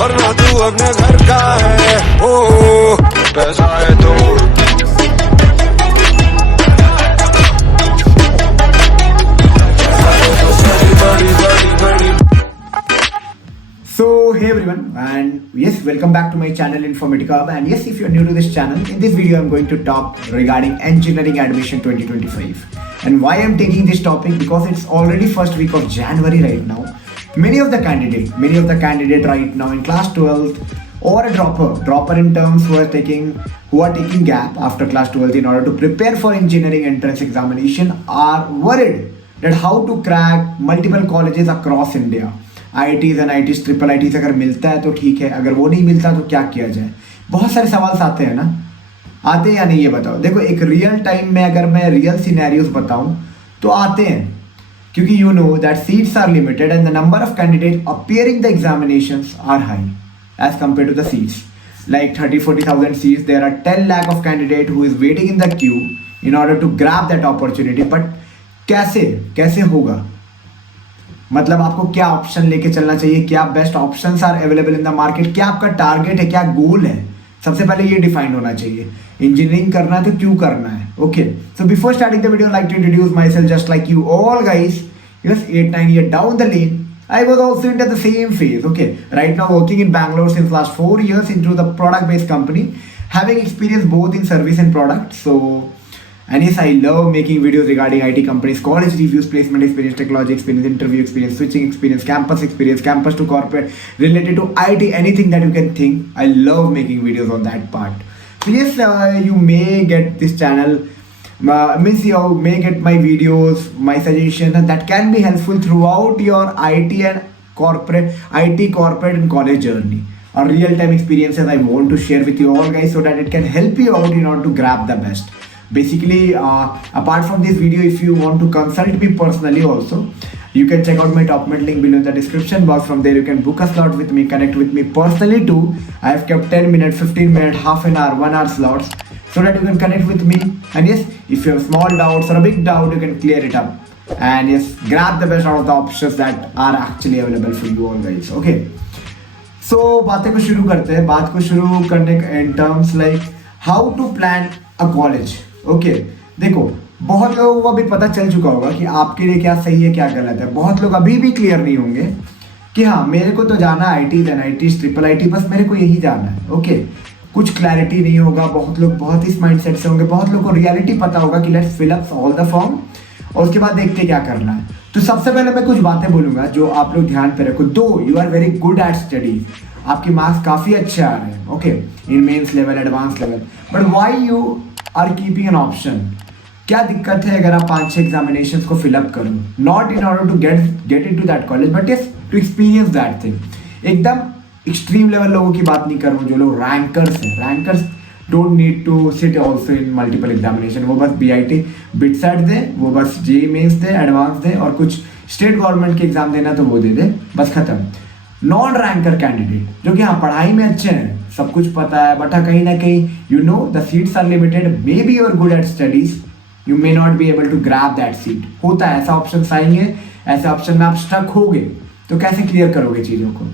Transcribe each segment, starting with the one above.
वरना तू अपने घर का है। ओ पैसा है तो So hey everyone, and yes, welcome back to my channel Informatica. And yes, if you're new to this channel, in this video I'm going to talk regarding engineering admission 2025. And why I'm taking this topic, because it's already first week of January right now. Many of the candidate right now in class 12th or a dropper in terms who are taking gap after class 12th in order to prepare for engineering entrance examination are worried that how to crack multiple colleges across India. IITs and IITs triple IITs अगर मिलता है तो ठीक है, अगर वो नहीं मिलता तो क्या किया जाए। बहुत सारे सवाल आते हैं ना, आते हैं या नहीं ये बताओ। देखो, एक रियल टाइम में अगर मैं रियल सिनेरियोस बताऊं तो आते हैं, क्योंकि you know that seats are limited and the number of candidate appearing the examinations are high as compare to the seats. Like 30-40,000 seats, there are 10 lakh of candidate who is waiting in the queue in order to grab that opportunity. But कैसे होगा? मतलब आपको क्या option लेके चलना चाहिए, क्या best options are available in the market, क्या आपका टारगेट है, क्या गोल है, सबसे पहले ये डिफाइन होना चाहिए। इंजीनियरिंग करना है तो क्यों करना है। Okay, so before starting the video like to introduce my self just like you all guys. Yes, 8-9 years down the lane, I was also into the same phase. Okay, right now working in Bangalore since last 4 years into the product-based company, having experience both in service and product. So, and yes, I love making videos regarding IT companies, college reviews, placement experience, technology experience, interview experience, switching experience, campus to corporate, related to IT, anything that you can think. I love making videos on that part. So yes, you may get this channel. Means you may get my videos, my suggestions, and that can be helpful throughout your IT corporate and college journey. Or real-time experiences I want to share with you all guys so that it can help you out in order to grab the best. Basically, apart from this video, if you want to consult me personally also, you can check out my top mate link below in the description box. From there you can book a slot with me, connect with me personally too. I have kept 10 minutes, 15 minutes, half an hour, 1 hour slots, so that you can connect with me. And yes, if you have small doubts or a big doubt, you can clear it up. And yes, grab the best out of the options that are actually available for you all guys. Okay, so बातें को शुरू करते हैं। बात को शुरू करने in terms like how to plan a college. Okay, देखो, बहुत लोगों को अभी पता चल चुका होगा कि आपके लिए क्या सही है क्या गलत है। बहुत लोग अभी भी क्लियर नहीं होंगे कि हाँ मेरे को तो जाना IITs and IITs triple IT, बस मेरे को यही जाना है। ओके, कुछ क्लैरिटी नहीं होगा। बहुत लोग बहुत इस माइंडसेट से होंगे। बहुत लोगों को रियलिटी पता होगा कि let's fill up all the form और उसके बाद देखते क्या करना है। तो सबसे पहले मैं कुछ बातें बोलूंगा जो आप लोग ध्यान पे रखो। Though you are very good at studies, आपके मार्क्स काफ़ी अच्छे आ रहे हैं okay in mains level, advance level, but why you are keeping an option? क्या दिक्कत है अगर आप 5-6 एग्जामिनेशंस को फिलअप करो? Not in order to get in to that college, but yes to experience that thing. एकदम एक्सट्रीम लेवल लोगों की बात नहीं कर रहा हूँ, जो लोग रैंकर्स हैं। Rankers don't need to sit also in multiple examination. वो बस BIT बिटसेट दे, वो बस JEE मेंस दे, एडवांस दे, और कुछ स्टेट गवर्नमेंट के एग्जाम देना तो वो दे दे, बस खत्म। नॉन रैंकर कैंडिडेट जो कि हाँ पढ़ाई में अच्छे हैं, सब कुछ पता है, बट कहीं ना कहीं you know the seats are limited, maybe you are good at studies, you may not be able to grab that seat. होता है, ऐसा ऑप्शन आएंगे, ऐसे ऑप्शन में आप स्टक हो गए तो कैसे क्लियर करोगे चीज़ों को?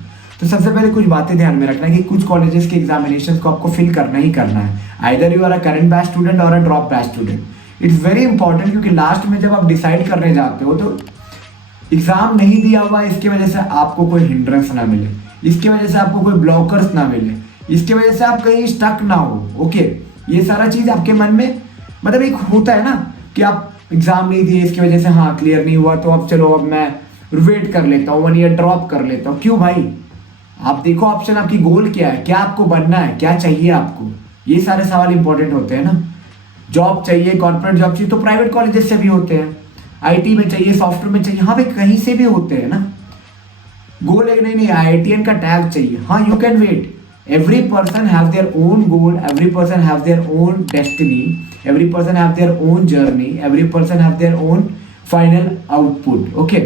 तो सबसे पहले कुछ बातें ध्यान में रखना है कि कुछ कॉलेजेस के एग्जामिनेशन को आपको फिल करना ही करना है। Either you are a current batch student और a drop batch student. It's very important, क्योंकि लास्ट में जब आप डिसाइड करने जाते हो तो एग्जाम नहीं दिया हुआ, इसकी वजह से आपको कोई हिंड्रेंस ना मिले, इसकी वजह से आपको कोई ब्लॉकर्स ना मिले, इसकी वजह से आप कहीं स्टक ना हो। ओके, ये सारा चीज़ आपके मन में मतलब एक होता है ना कि आप एग्जाम नहीं दिए, इसकी वजह से हाँ क्लियर नहीं हुआ, तो अब चलो अब मैं वेट कर लेता हूँ, 1 ईयर ड्रॉप कर लेता हूँ। क्यों भाई? आप देखो ऑप्शन, आपकी गोल क्या है, क्या आपको बनना है, क्या चाहिए आपको, ये सारे सवाल इंपॉर्टेंट होते हैं ना। जॉब चाहिए, कॉर्पोरेट जॉब चाहिए तो प्राइवेट कॉलेजेस से भी होते हैं, IT में चाहिए, सॉफ्टवेयर में चाहिए, हाँ भाई कहीं से भी होते हैं ना। गोल एक नहीं IITian का टैग चाहिए, हाँ you can wait. Every person has their own goal, every person has their own destiny, every person has their own journey, every person has their own final output. Okay,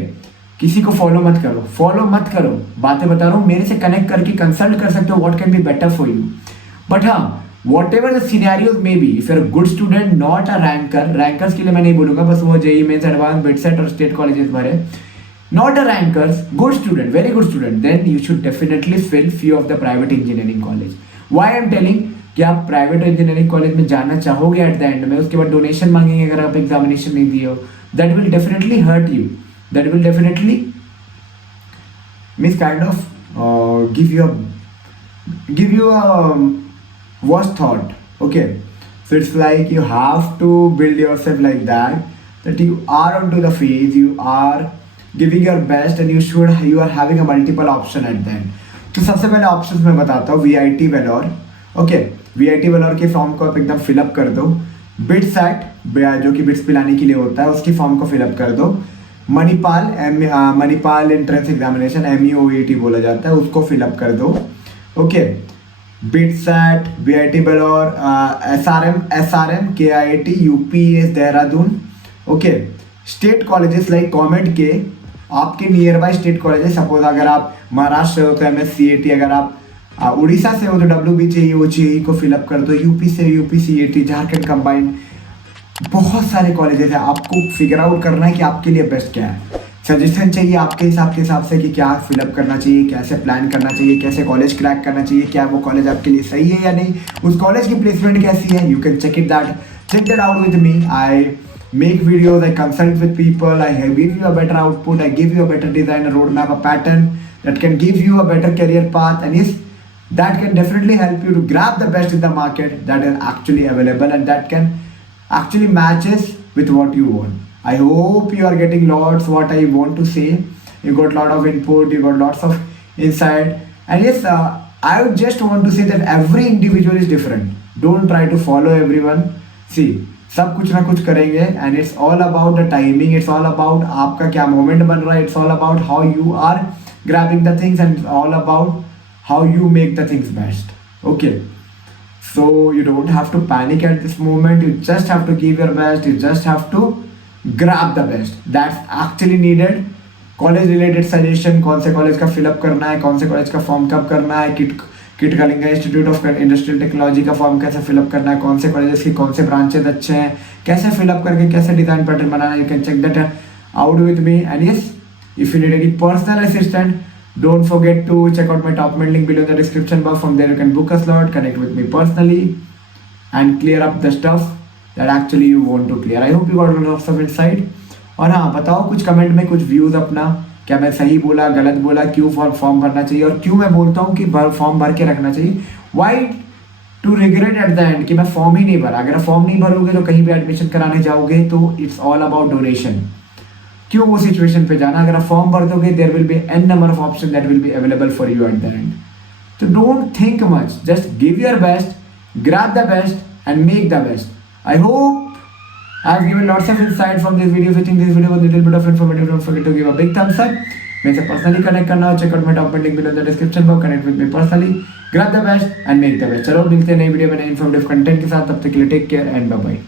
किसी को follow मत करो, बातें बता रहा हूँ, मेरे से कनेक्ट करके कंसल्ट कर सकते हो what can be better for you. But हाँ, whatever the scenarios may be, if you're good student not a rankers के लिए मैं नहीं बोलूँगा, बस वो JEE मेंस, एडवांस, बिटसेट और स्टेट कॉलेजेस भरे, not a rankers, good student, very good student, then you should definitely fill few of the private engineering college. Why I am telling कि आप प्राइवेट इंजीनियरिंग कॉलेज में जाना चाहोगे eight the and में, उसके बाद donation मांगेंगे अगर आप एग्जामिनेशन नहीं दिए हो, that will definitely hurt you, that will definitely means kind of give you a worst thought. Okay, so it's like you have to build yourself like that you are onto the phase, you are giving your best and you are having a multiple option at the end. तो सबसे पहले options मैं बताता हूँ VIT Vellore. Okay, VIT Vellore के form को आप एकदम फिलअप कर दो. बिट्सैट जो कि बिट्स पिलाने के लिए होता है, उसकी फॉर्म को फिलअप कर दो. मणिपाल एंट्रेंस एग्जामिनेशन MEOET बोला जाता है, उसको फिलअप कर दो. Okay, BITSAT, VIT Vellore, SRM KIT UPS Dehradun. Okay, state colleges like government के आपके nearby state colleges. Suppose अगर आप महाराष्ट्र से हो तो MSCAT, अगर आप उड़ीसा से हो तो WBJEE OJEE को फिलअप कर दो. यूपी से UPCAT, झारखंड कंबाइंड, बहुत सारे कॉलेजेस हैं. आपको फिगर आउट करना है कि आपके लिए बेस्ट क्या है. सजेशन चाहिए आपके हिसाब से कि क्या फिलअप करना चाहिए, कैसे प्लान करना चाहिए, कैसे कॉलेज क्रैक करना चाहिए, क्या वो कॉलेज आपके लिए सही है या नहीं, उस कॉलेज की प्लेसमेंट कैसी है. You can check it out with me. I make videos, I consult with people, I give you a better output, I give you a better design, a roadmap, a pattern that can give you a better career path, and yes, that can definitely help you to grab the best in the market that is actually available and that can actually matches with what you want. I hope you are getting lots what I want to say. You got lot of input, you got lots of insight, and yes, I would just want to say that every individual is different. Don't try to follow everyone. See, सब कुछ ना कुछ करेंगे and it's all about the timing, it's all about आपका क्या moment बन रहा है, it's all about how you are grabbing the things and all about how you make the things best. Okay, so you don't have to panic at this moment, you just have to give your best, you just have to grab the best, that's actually needed. College related suggestion, कौन से college का fill up करना है, कौन से college का form कब करना है, kit Kalinga institute of industrial technology का फॉर्म कैसे फिलअप करना है, कौन से कॉलेजेस की कौन से ब्रांचेज अच्छे हैं, कैसे फिलअप करके कैसे डिजाइन पैटर्न बनाना है. You can check that out with me. And yes, if you need any personal assistant, don't forget to check out my top mail link below the description box. From there you can book a slot, connect with me personally and clear up the stuff that actually you want to clear. I hope you got lots of insight. और हाँ, बताओ कुछ comment में कुछ views अपना, क्या मैं सही बोला, गलत बोला, क्यों फॉर्म भरना चाहिए और क्यों मैं बोलता हूँ कि फॉर्म भर के रखना चाहिए. Why to regret at the end कि मैं फॉर्म ही नहीं भरा. अगर फॉर्म नहीं भरोगे तो कहीं भी एडमिशन कराने जाओगे तो इट्स ऑल अबाउट डोनेशन. क्यों वो सिचुएशन पे जाना. अगर आप फॉर्म भर दोगे there will be an number of option that will be available for you at the end. तो don't think much, just give your best, grab the best and make the best. I hope I have given lots of insight from this video. If you think this video was a little bit of informative, don't forget to give a big thumbs up. मेरे से personally connect करना हो, check out my top link below the description box. Connect with me personally, grab the best and make the best. चलो मिलते हैं नई video में नए informative content के साथ. तब तक के लिए take care and bye bye.